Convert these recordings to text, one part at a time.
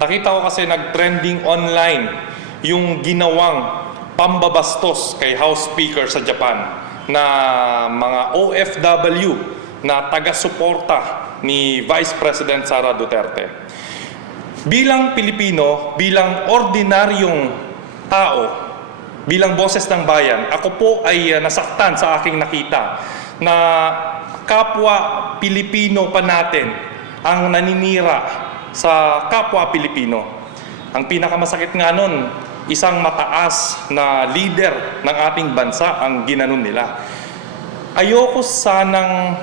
Nakita ko kasi nag-trending online yung ginawang pambabastos kay House Speaker sa Japan na mga OFW na taga-suporta ni Vice President Sara Duterte. Bilang Pilipino, bilang ordinaryong tao, bilang boses ng bayan, ako po ay uh, nasaktan sa aking nakita na kapwa Pilipino pa natin ang naninira sa kapwa Pilipino. Ang pinakamasakit nga nun, isang mataas na leader ng ating bansa ang ginanon nila. Ayoko sanang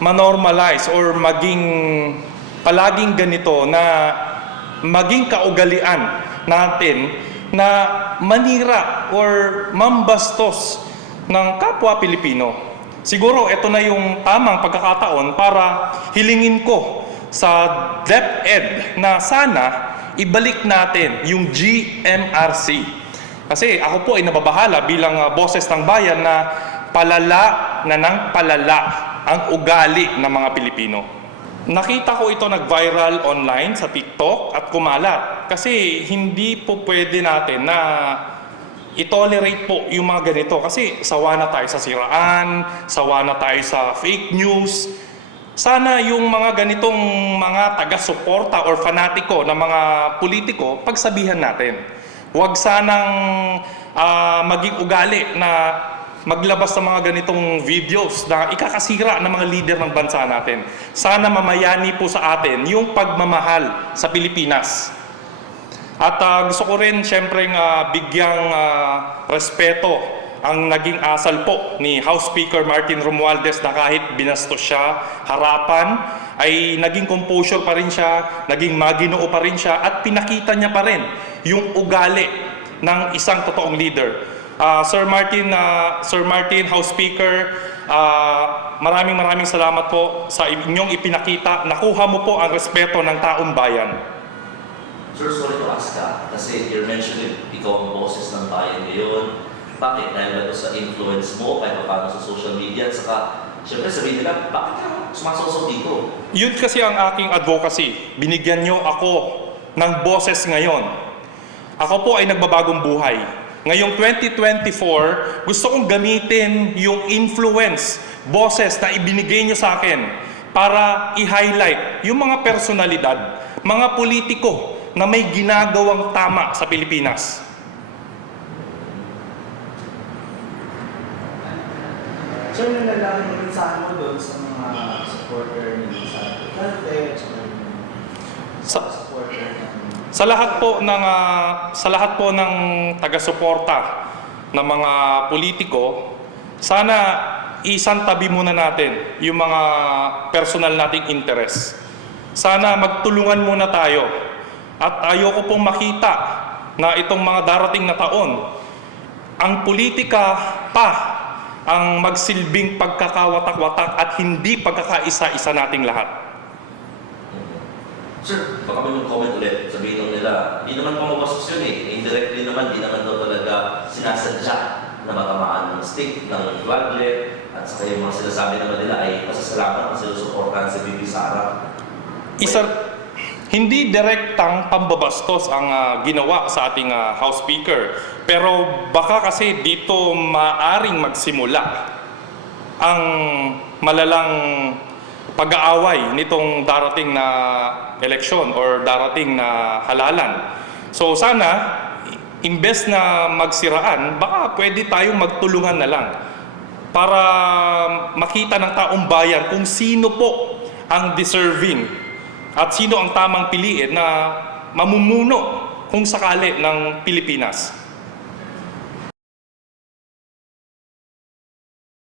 manormalize or maging palaging ganito na maging kaugalian natin na manira or mambastos ng kapwa Pilipino. Siguro ito na yung tamang pagkakataon para hilingin ko sa DepEd na sana ibalik natin yung GMRC. Kasi ako po ay nababahala bilang uh, boses ng bayan na palala na ng palala ang ugali ng mga Pilipino. Nakita ko ito nag-viral online sa TikTok at kumalat. Kasi hindi po pwede natin na i-tolerate po yung mga ganito. Kasi sawa na tayo sa siraan, sawa na tayo sa fake news. Sana yung mga ganitong mga taga-suporta or fanatiko ng mga politiko, pagsabihan natin. Huwag sanang ah, maging ugali na maglabas ng mga ganitong videos na ikakasira ng mga leader ng bansa natin. Sana mamayani po sa atin yung pagmamahal sa Pilipinas. At ah, gusto ko rin siyempre nga bigyang ah, respeto ang naging asal po ni House Speaker Martin Romualdez na kahit binastos siya, harapan, ay naging composure pa rin siya, naging maginoo pa rin siya, at pinakita niya pa rin yung ugali ng isang totoong leader. Ah, Sir Martin, ah, Sir Martin, House Speaker, ah, maraming maraming salamat po sa inyong ipinakita. Nakuha mo po ang respeto ng taong bayan. Sir, sorry to ask ka, kasi you're mentioning ikaw ang boses ng bayan ngayon. Bakit? Dahil ba ito sa influence mo, kahit pa paano sa social media, at saka, syempre sabihin nila, bakit ka sumasawsaw dito? Yun kasi ang aking advocacy. Binigyan nyo ako ng boses ngayon. Ako po ay nagbabagong buhay. Ngayong 2024, gusto kong gamitin yung influence, boses na ibinigay nyo sa akin para i-highlight yung mga personalidad, mga politiko na may ginagawang tama sa Pilipinas. So, yung nalalaman mo rin sa mo doon sa mga supporter ni sa Duterte, Sa, supporter Sa lahat po ng ah, sa lahat po ng taga-suporta ng mga politiko, sana isantabi muna natin yung mga personal nating interest. Sana magtulungan muna tayo. At ayoko pong makita na itong mga darating na taon, ang politika pa ang magsilbing pagkakawatak-watak at hindi pagkakaisa-isa nating lahat. Sir, baka may mag-comment ulit. Sabihin nung nila, di naman pamabastos yun eh. Indirectly naman, di naman daw talaga sinasadya na matamaan ng stick, ng flaglet, at saka yung mga sinasabi naman nila ay pasasalamat ang sinusuportahan sa Bibi Sara. Isa, hindi direktang pambabastos ang ah, ginawa sa ating ah, House Speaker. Pero baka kasi dito maaring magsimula ang malalang pag-aaway nitong darating na eleksyon or darating na halalan. So sana, imbes na magsiraan, baka pwede tayong magtulungan na lang para makita ng taong bayan kung sino po ang deserving at sino ang tamang piliin na mamumuno kung sakali ng Pilipinas.